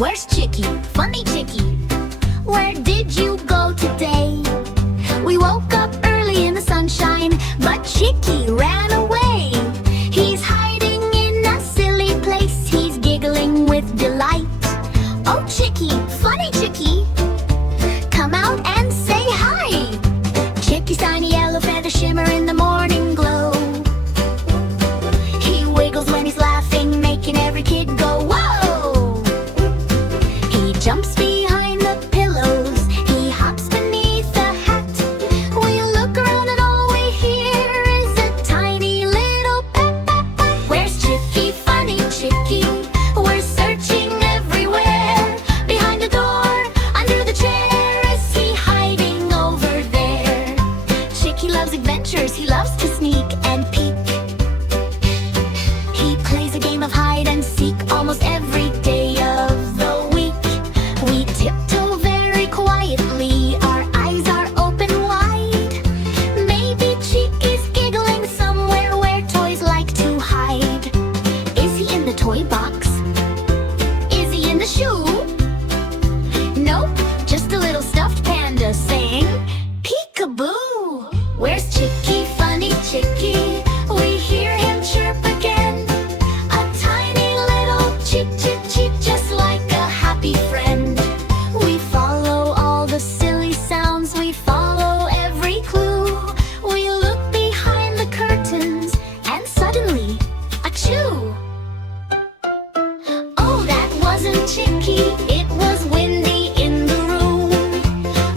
Where's Chicky? Funny Chicky. Where did you go today? We woke up early in the sunshine, but Chicky ran away. He's hiding in a silly place. He's giggling with delight. Oh, Chicky, Funny Chicky, come out and say hi. Chicky's tiny yellow feathers shimmer in the morning glow. He wiggles when he's laughing, making every kid go whoa. He jumps behind the pillows, he hops beneath the hat. We look around and all we hear is a tiny little pep, pep, pep. Where's Chicky, Funny Chicky? We're searching everywhere. Behind the door, under the chair, is he hiding over there? Chicky loves adventures, he loves to sneak and peek. He plays a game of hide and seek almost every day of the week. We tiptoe very quietly, our eyes are open wide. Maybe Chicky's giggling somewhere where toys like to hide. Is he in the toy box? Is he in the shoe? Nope, just a little stuffed panda saying peekaboo. Where's Chicky, Funny Chicky? We hear him chirp again. A tiny little cheep, cheep, cheep, just like a happy friend. We follow all the silly sounds, we follow every clue. We look behind the curtains, and suddenly, achoo! Oh, that wasn't Chicky, it was windy in the room.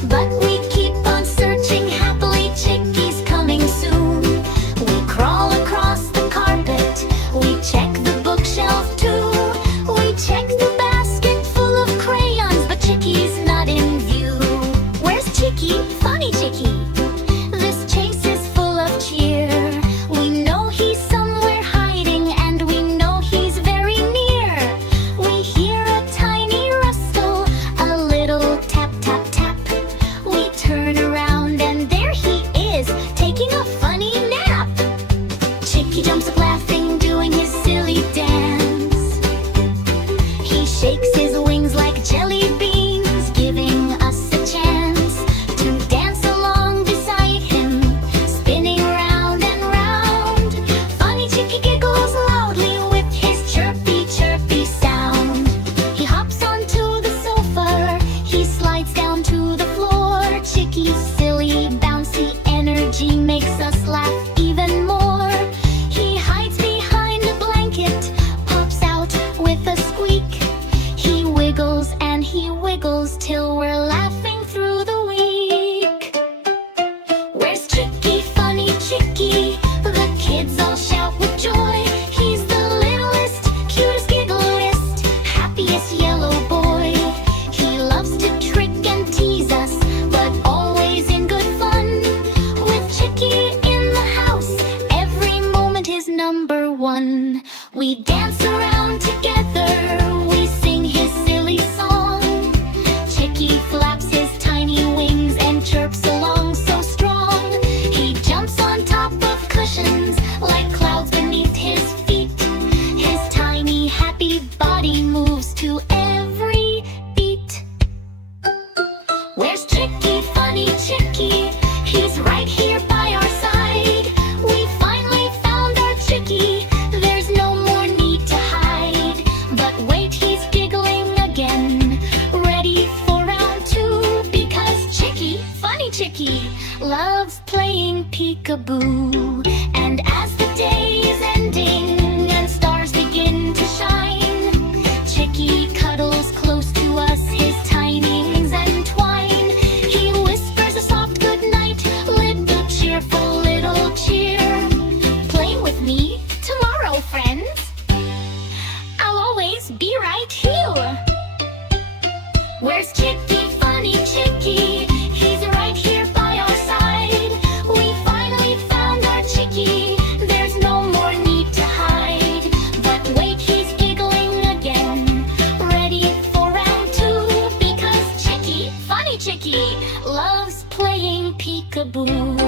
But we keep on searching happily, Chicky's coming soon. We crawl across the carpet, we check the bookshelf too. We check the basket full of crayons, but Chicky's not in view. Where's Chicky, Funny Chicky? This chase is full of cheer. We know he's somewhere hiding, and we know he's very near. We hear a tiny rustle, a little tap, tap, tap. We turn around and there he is, taking a funny nap. Chicky jumps up laughing, doing his silly dance. He shakes his wings like jelly beans, giving us a chance to dance along beside him, spinning round and round. Funny Chicky giggles loudly with his chirpy, chirpy sound. He hops onto the sofa, he slides down to the floor. Chicky's silly, bouncy energy makes us laugh even more. He hides behind a blanket, pops out with a squeak. He wiggles and he wiggles till we're laughing through the week. Where's Chicky, Funny Chicky? The kids all shout with joy. He's the littlest, cutest, gigglest, happiest yellow boy. He loves to trick and tease us, but always in good fun. With Chicky in the house, every moment is number one. We dance around together, we sing his silly song. Chicky flaps his tiny wings and chirps along so strong. He jumps on top of cushions like clouds beneath his feet. His tiny happy body moves to every beat. Where's Chicky, Funny Chicky? He's right here by our side. We finally found our Chicky, there's no more need to hide. But wait, he's giggling again, ready for round two. Because Chicky, Funny Chicky, loves playing peekaboo. And as the day is ending and stars begin to shine, Chicky cuddles close to us, his tiny wings entwine. He whispers a soft goodnight, little cheerful little cheer. Play with me tomorrow, friends. I'll always be right here. Where's Chicky, Funny Chicky? He's right here by our side. We finally found our Chicky, there's no more need to hide. But wait, he's giggling again, ready for round two. Because Chicky, Funny Chicky, loves playing peekaboo.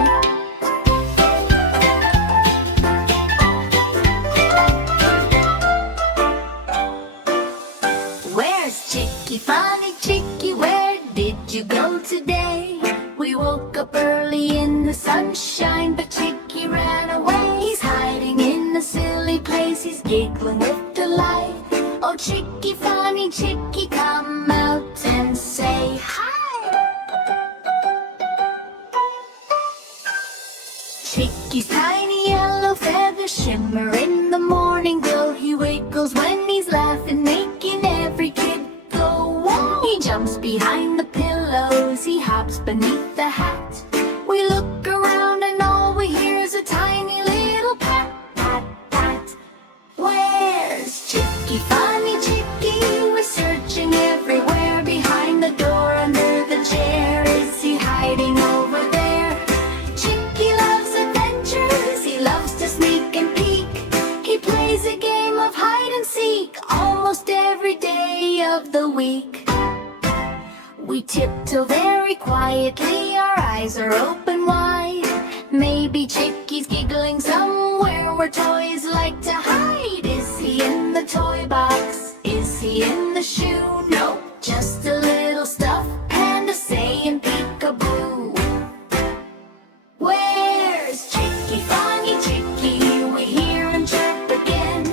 Where's Chicky? up early in the sunshine, but Chicky ran away. He's hiding in a silly place, he's giggling with delight. Oh, Chicky, Funny Chicky, come out and say hi. Chicky's tiny yellow feathers shimmer in the morning glow. He wiggles when he's laughing, making every kid go wow. He jumps behind the pillows, he hops beneath the hat. We look around and all we hear is a tiny little pat, pat, pat. Where's Chicky, Funny Chicky? We're searching everywhere, behind the door, under the chair. Is he hiding over there? Chicky loves adventures, he loves to sneak and peek. He plays a game of hide and seek almost every day of the week. We tiptoe very quietly, our eyes are open wide. Maybe Chicky's giggling somewhere where toys like to hide. Is he in the toy box? Is he in the shoe? No, just a little stuffed panda saying peekaboo. Where's Chicky, Funny Chicky? We hear him chirp again.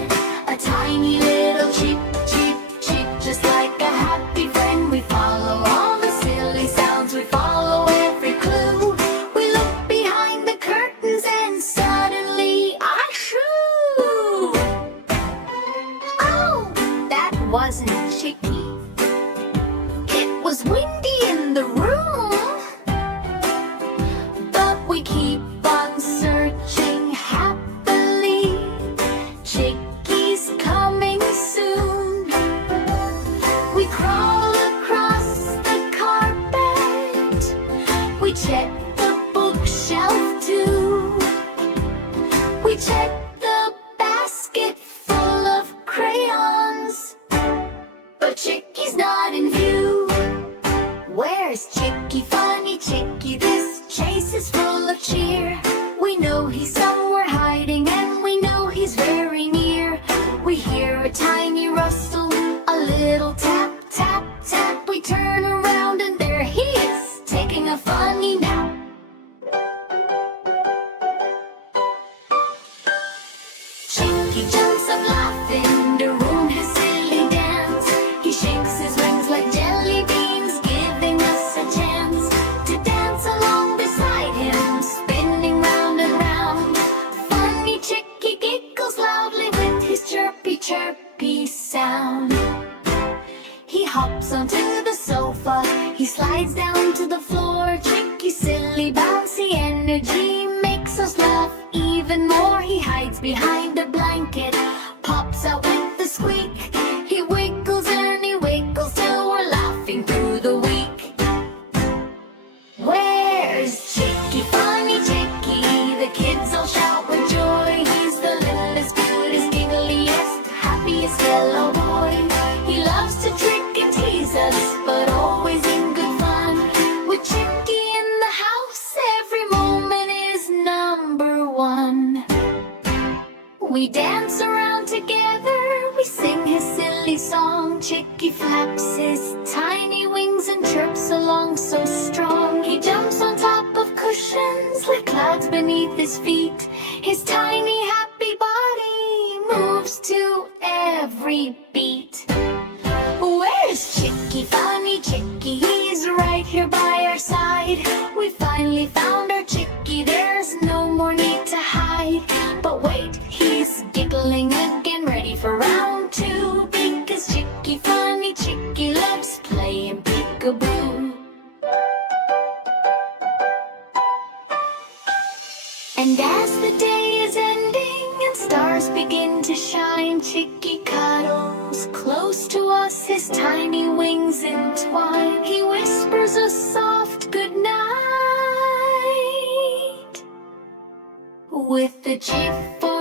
A tiny little cheep, cheep, cheep, just like a happy friend. We follow all the silly sounds, we follow every clue. We look behind the curtains and suddenly, achoo! Oh, that wasn't Chicky. It was windy in the room. But we keep on searching happily. Chicky's coming soon. We crawl across the carpet. We check the bookshelf too. We check the basket full of crayons. But Chicky's not in view. Where's Chicky, Funny Chicky? This chase is full of cheer. We know he's somewhere hiding and we know he's very near. We hear a tiny rustle, a little tap, tap, tap. We turn around and there he is, taking a funny nap. Chicky jumps up laughing to ruin his silly dance. He shakes his wings like jelly beans, giving us a chance to dance along beside him, spinning round and round. Funny Chicky giggles loudly with his chirpy, chirpy sound. He hops onto the sofa, he slides down to the floor. Chicky's silly, bouncy energy makes us laugh even more. He hides behind a blanket, pops out with a squeak. He wiggles and he wiggles till we're laughing through the week. Where's Chicky, Funny Chicky? The kids all shout with joy. He's the littlest, cutest, giggliest, happiest yellow boy. He loves to trick and tease us, but always in good fun. With Chicky in the house, every moment is number one. We dance around together, we sing his silly song. Chicky flaps his tiny wings and chirps along so strong. He jumps on top of cushions like clouds beneath his feet. His tiny happy body moves to every beat. Where's Chicky, Funny Chicky? He's right here by our side. We finally found our Chicky, there's no more need to hide. But wait, he's giggling again, ready for round two. Because Chicky, Funny Chicky loves playing peekaboo. And as the day is ending and stars begin to shine, Chicky cuddles close to us, his tiny wings entwine. He whispers a soft goodnight with a chip for